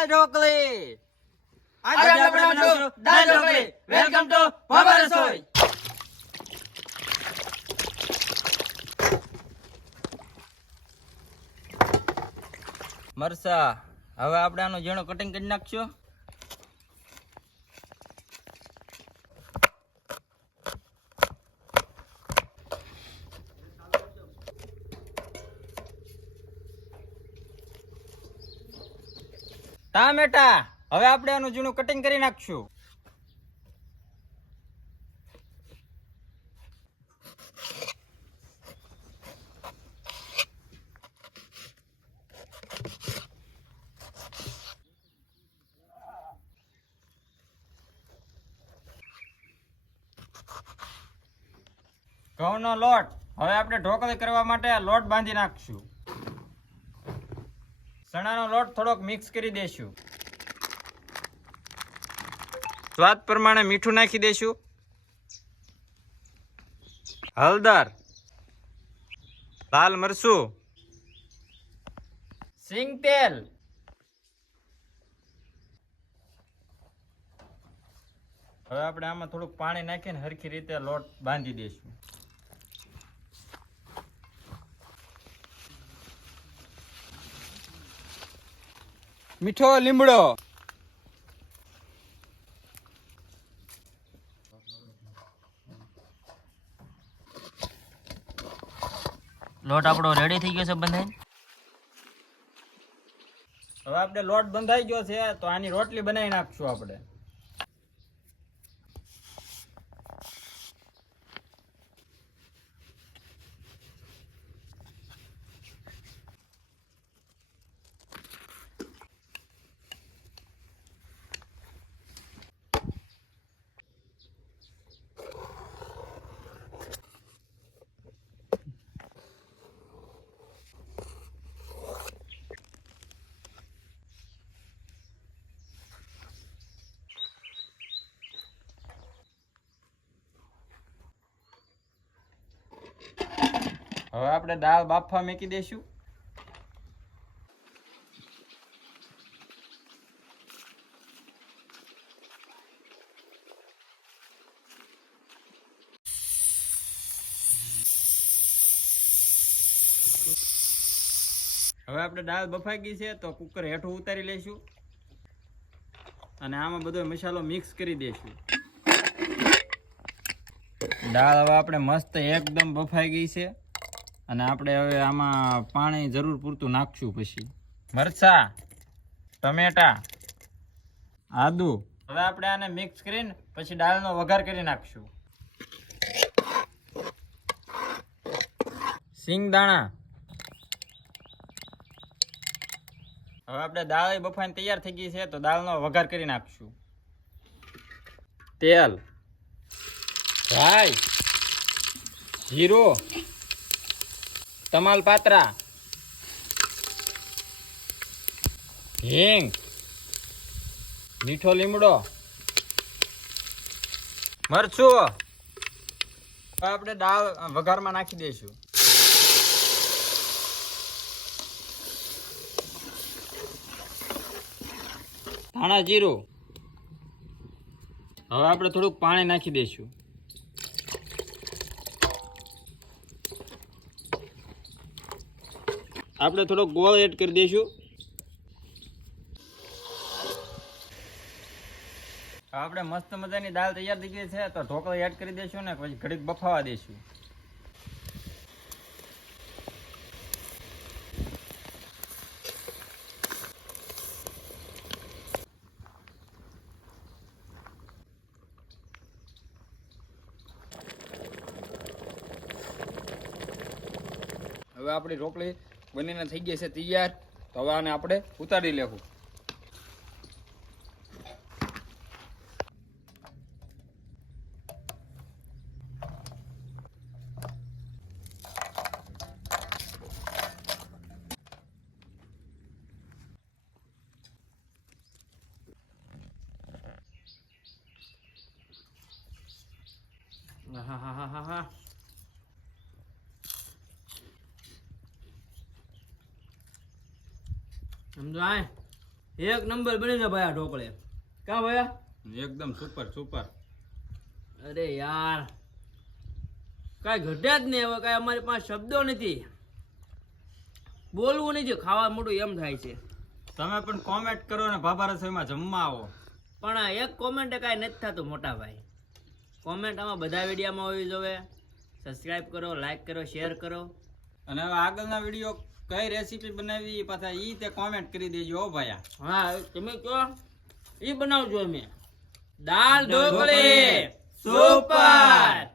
દાળ ઢોકળી. આજે આપણે બનાવશું દાળ ઢોકળી. વેલકમ ટુ બાબા રસોઈ. મરસા, હવે આપણે આનું ઝીણું કટિંગ કરી નાખશું. ટામેટા, હવે આપણે આનું ઝીણું કટિંગ કરી નાખશું. ઘઉંનો લોટ, હવે આપણે ઢોકળી કરવા માટે લોટ બાંધી નાખશું. ચણાનો લોટ થોડોક મિક્સ કરી દેશું. સ્વાદ પ્રમાણે મીઠું નાખી દેશું. હળદર, લાલ મરચું, સિંગ તેલ, હવે આપણે આમાં થોડુંક પાણી નાખીને હરખી રીતે લોટ બાંધી દઈશું. મીઠો લીમડો, લોટ આપણો રેડી થઈ ગયો છે બંધાઈને. હવે આપણે લોટ બંધાઈ ગયો છે તો આની રોટલી બનાવી નાખશું આપણે. હવે આપણે દાળ બાફવા મૂકી દઈશું. હવે આપણે દાળ બફાઈ ગઈ છે તો કુકર હેઠું ઉતારી લઈશું અને આમાં બધો મસાલો મિક્સ કરી દઈશું. દાળ હવે આપણે મસ્ત એકદમ બફાઈ ગઈ છે અને આપણે હવે આમાં પાણી જરૂર પૂરતું નાખશું. પછી મરચા, ટમેટા, આદુ, હવે આપણે આને મિક્સ કરીને પછી દાળનો વઘાર કરી નાખશું. સિંગદાણા, હવે આપણે દાળ બફાઈને તૈયાર થઈ ગઈ છે તો દાળનો વઘાર કરી નાખશું. તેલ, રાઈ, જીરું, તમાલપાત્રા, હિંગ, મીઠો લીમડો, મરચું, આપણે દાળ વઘારમાં નાખી દઈશું. ધાણા જીરું, હવે આપણે થોડુંક પાણી નાખી દઈશું. આપણે થોડો ગોળ એડ કરી દઈશું. આપણે મસ્ત મજાની દાળ તૈયાર થઈ ગઈ છે તો ઢોકળી એડ કરી દઈશું ને પછી ઘડીક બફાવા દઈશું. હવે આપણી ઢોકળી બનીને થઈ ગઈ છે તૈયાર. તો હવે આને આપણે ઉતારી લેવું. હા. સમજાય. એક નંબર બની છે ભાઈ આ ઢોકળી. કા ભાઈ? એકદમ સુપર સુપર. અરે યાર કાંઈ ઘટે જ નહીં. હવે કાંઈ અમારી પાસે શબ્દો નથી, બોલવું નથી. ખાવા મોટું એમ થાય છે. તમે પણ કોમેન્ટ કરો ને બાબા રસોઈમાં જમવા આવો. પણ આ એક કોમેન્ટ કાંઈ નથી થતું મોટા ભાઈ. કોમેન્ટ આમાં બધા વિડીયોમાં હોવી જોઈએ. સબસ્ક્રાઇબ કરો, લાઈક કરો, શેર કરો. અને હવે આગળના વિડીયો કઈ રેસીપી બનાવી પાછા ઈ તે કોમેન્ટ કરી દેજો હો ભાયા. હા તમે કહો એ બનાવજો. અમે દાળ ઢોકળી સુપર.